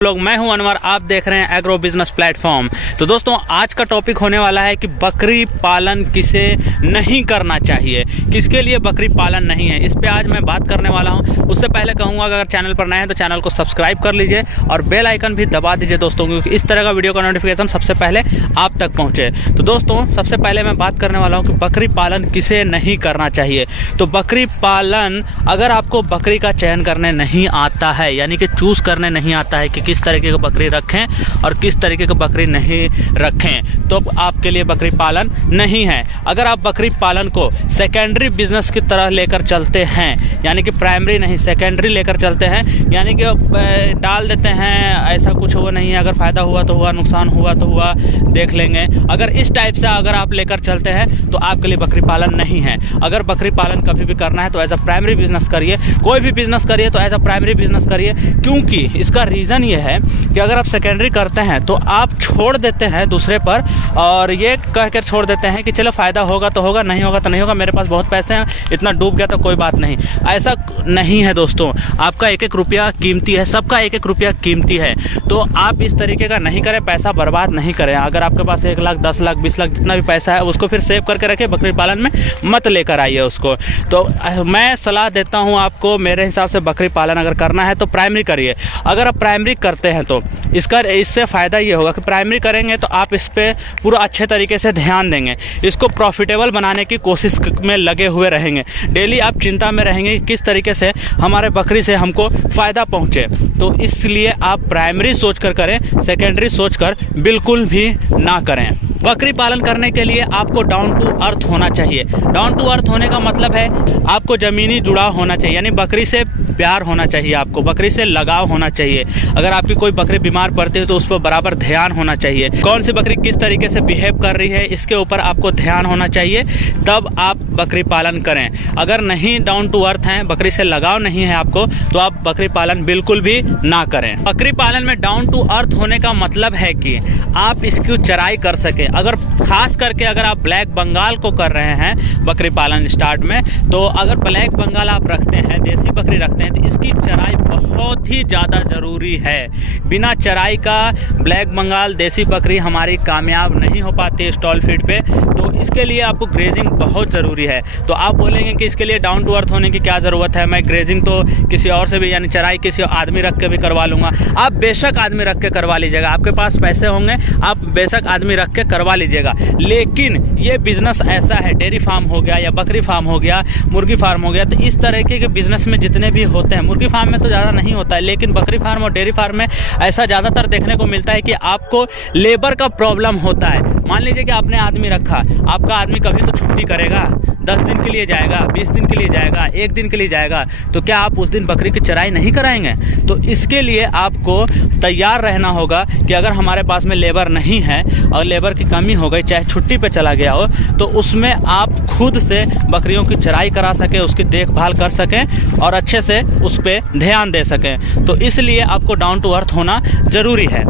लोग, मैं हूं अनवर, आप देख रहे हैं एग्रो बिजनेस प्लेटफॉर्म। तो दोस्तों, आज का टॉपिक होने वाला है कि बकरी पालन किसे नहीं करना चाहिए, किसके लिए बकरी पालन नहीं है, इस पे आज मैं बात करने वाला हूं। उससे पहले कहूंगा अगर चैनल पर नए हैं तो चैनल को सब्सक्राइब कर लीजिए और बेल आइकन भी दबा दीजिए दोस्तों, क्योंकि इस तरह का वीडियो का नोटिफिकेशन सबसे पहले आप तक पहुँचे। तो दोस्तों, सबसे पहले मैं बात करने वाला हूँ कि बकरी पालन किसे नहीं करना चाहिए। तो बकरी पालन, अगर आपको बकरी का चयन करने नहीं आता है, यानी कि चूज़ करने नहीं आता है कि किस तरीके की बकरी रखें और किस तरीके की बकरी नहीं रखें, तो आपके लिए बकरी पालन नहीं है। अगर आप बकरी पालन को सेकेंडरी बिजनेस की तरह लेकर चलते हैं, यानी कि प्राइमरी नहीं सेकेंडरी लेकर चलते हैं, यानी कि डाल देते हैं, ऐसा कुछ वो नहीं है, अगर फ़ायदा हुआ तो हुआ, नुकसान हुआ तो हुआ, देख लेंगे, अगर इस टाइप से अगर आप लेकर चलते हैं तो आपके लिए बकरी पालन नहीं है। अगर बकरी पालन कभी भी करना है तो एज अ प्राइमरी बिजनेस करिए, कोई भी बिजनेस करिए तो एज अ प्राइमरी बिजनेस करिए, क्योंकि इसका रीज़न ये है कि अगर आप सेकेंडरी करते हैं तो आप छोड़ देते हैं दूसरे पर और ये कहकर छोड़ देते हैं कि चलो फ़ायदा होगा तो होगा, नहीं होगा तो नहीं होगा, मेरे पास बहुत पैसे हैं, इतना डूब गया तो कोई बात नहीं। ऐसा नहीं है दोस्तों, आपका एक एक रुपया कीमती है, सबका एक एक रुपया कीमती है। तो आप इस तरीके का नहीं करें, पैसा बर्बाद नहीं करें। अगर आपके पास 1 लाख, 10 लाख, 20 लाख जितना भी पैसा है उसको फिर सेव करके रखें, बकरी पालन में मत लेकर आइए उसको। तो मैं सलाह देता हूँ आपको, मेरे हिसाब से बकरी पालन अगर करना है तो प्राइमरी करिए। अगर आप प्राइमरी करते हैं तो इससे फ़ायदा ये होगा कि प्राइमरी करेंगे तो आप इस पर पूरा अच्छे तरीके से ध्यान देंगे, इसको प्रॉफिटेबल बनाने की कोशिश में लगे हुए रहेंगे। डेली आप चिंता में रहेंगे कि किस तरीके से हमारे बकरी से हमको फ़ायदा पहुँचे। तो इसलिए आप प्राइमरी सोचकर करें, सेकेंडरी सोचकर बिल्कुल भी ना करें। बकरी पालन करने के लिए आपको डाउन टू अर्थ होना चाहिए। डाउन टू अर्थ होने का मतलब है आपको ज़मीनी जुड़ाव होना चाहिए, यानी बकरी से प्यार होना चाहिए, आपको बकरी से लगाव होना चाहिए। अगर आपकी कोई बकरी बीमार पड़ती है तो उस पर बराबर ध्यान होना चाहिए, कौन सी बकरी किस तरीके से बिहेव कर रही है इसके ऊपर आपको ध्यान होना चाहिए, तब आप बकरी पालन करें। अगर नहीं डाउन टू अर्थ हैं, बकरी से लगाव नहीं है आपको, तो आप बकरी पालन बिल्कुल भी ना करें। बकरी पालन में डाउन टू अर्थ होने का मतलब है कि आप इसकी चराई कर सकें। अगर खास करके अगर आप ब्लैक बंगाल को कर रहे हैं बकरी पालन स्टार्ट में, तो अगर ब्लैक बंगाल आप रखते हैं, देसी बकरी रखते हैं, तो इसकी चराई बहुत ही ज़्यादा ज़रूरी है। बिना चराई का ब्लैक बंगाल देसी बकरी हमारी कामयाब नहीं हो पाती स्टॉल फीड पे। तो इसके लिए आपको ग्रेजिंग बहुत ज़रूरी है। तो आप बोलेंगे कि इसके लिए डाउन टू अर्थ होने की क्या ज़रूरत है, मैं ग्रेजिंग तो किसी और से भी, यानी चराई किसी आदमी रख के भी करवा लूँगा। आप बेशक आदमी रख के करवा लीजिएगा, आपके पास पैसे होंगे, आप बेशक आदमी रख के करवा लीजिएगा। लेकिन ये बिज़नेस ऐसा है, डेयरी फार्म हो गया या बकरी फार्म हो गया, मुर्गी फार्म हो गया, तो इस तरीके के बिज़नेस में जितने भी होते हैं, मुर्गी फार्म में तो ज़्यादा नहीं होता है, लेकिन बकरी फार्म और डेयरी फार्म में ऐसा ज़्यादातर देखने को मिलता है कि आपको लेबर का प्रॉब्लम होता है। मान लीजिए कि आपने आदमी रखा, आपका आदमी कभी तो छुट्टी करेगा, 10 दिन के लिए जाएगा, 20 दिन के लिए जाएगा, 1 दिन के लिए जाएगा, तो क्या आप उस दिन बकरी की चराई नहीं कराएंगे? तो इसके लिए आपको तैयार रहना होगा कि अगर हमारे पास में लेबर नहीं है और लेबर की कमी हो गई, चाहे छुट्टी पे चला गया हो, तो उसमें आप खुद से बकरियों की चराई करा सकें, उसकी देखभाल कर सकें और अच्छे से उस पर ध्यान दे सकें। तो इसलिए आपको डाउन टू अर्थ होना ज़रूरी है।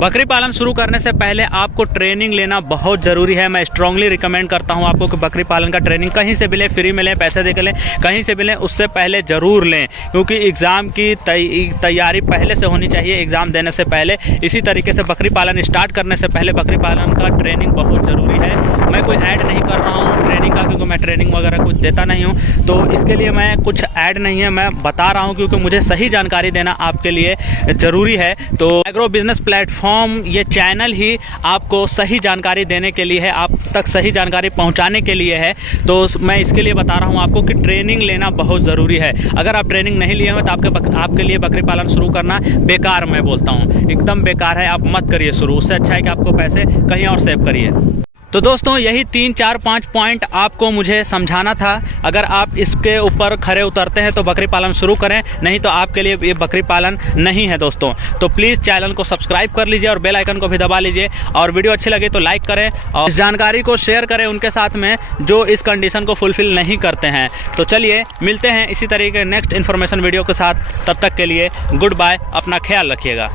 बकरी पालन शुरू करने से पहले आपको ट्रेनिंग लेना बहुत ज़रूरी है। मैं स्ट्रांगली रिकमेंड करता हूं आपको कि बकरी पालन का ट्रेनिंग कहीं से भी लें, फ्री में लें, पैसे दे के लें, कहीं से भी लें, उससे पहले ज़रूर लें, क्योंकि एग्ज़ाम की तैयारी पहले से होनी चाहिए, एग्ज़ाम देने से पहले। इसी तरीके से बकरी पालन स्टार्ट करने से पहले बकरी पालन का ट्रेनिंग बहुत ज़रूरी है। मैं कोई ऐड नहीं कर रहा हूँ ट्रेनिंग का, क्योंकि मैं ट्रेनिंग वगैरह कुछ देता नहीं हूँ, तो इसके लिए मैं कुछ ऐड नहीं है, मैं बता रहा हूँ क्योंकि मुझे सही जानकारी देना आपके लिए ज़रूरी है। तो एग्रो बिजनेस प्लेटफॉर्म, ये चैनल ही आपको सही जानकारी देने के लिए है, आप तक सही जानकारी पहुंचाने के लिए है। तो मैं इसके लिए बता रहा हूं आपको कि ट्रेनिंग लेना बहुत ज़रूरी है। अगर आप ट्रेनिंग नहीं लिए हैं तो आपके लिए बकरी पालन शुरू करना बेकार, मैं बोलता हूं एकदम बेकार है। आप मत करिए शुरू, उससे अच्छा है कि आपको पैसे कहीं और सेव करिए। तो दोस्तों, यही 3, 4, 5 पॉइंट आपको मुझे समझाना था। अगर आप इसके ऊपर खरे उतरते हैं तो बकरी पालन शुरू करें, नहीं तो आपके लिए ये बकरी पालन नहीं है दोस्तों। तो प्लीज़ चैनल को सब्सक्राइब कर लीजिए और बेल आइकन को भी दबा लीजिए, और वीडियो अच्छी लगे तो लाइक करें और इस जानकारी को शेयर करें उनके साथ में जो इस कंडीशन को फुलफिल नहीं करते हैं। तो चलिए मिलते हैं इसी तरीके नेक्स्ट इन्फॉर्मेशन वीडियो के साथ, तब तक के लिए गुड बाय, अपना ख्याल रखिएगा।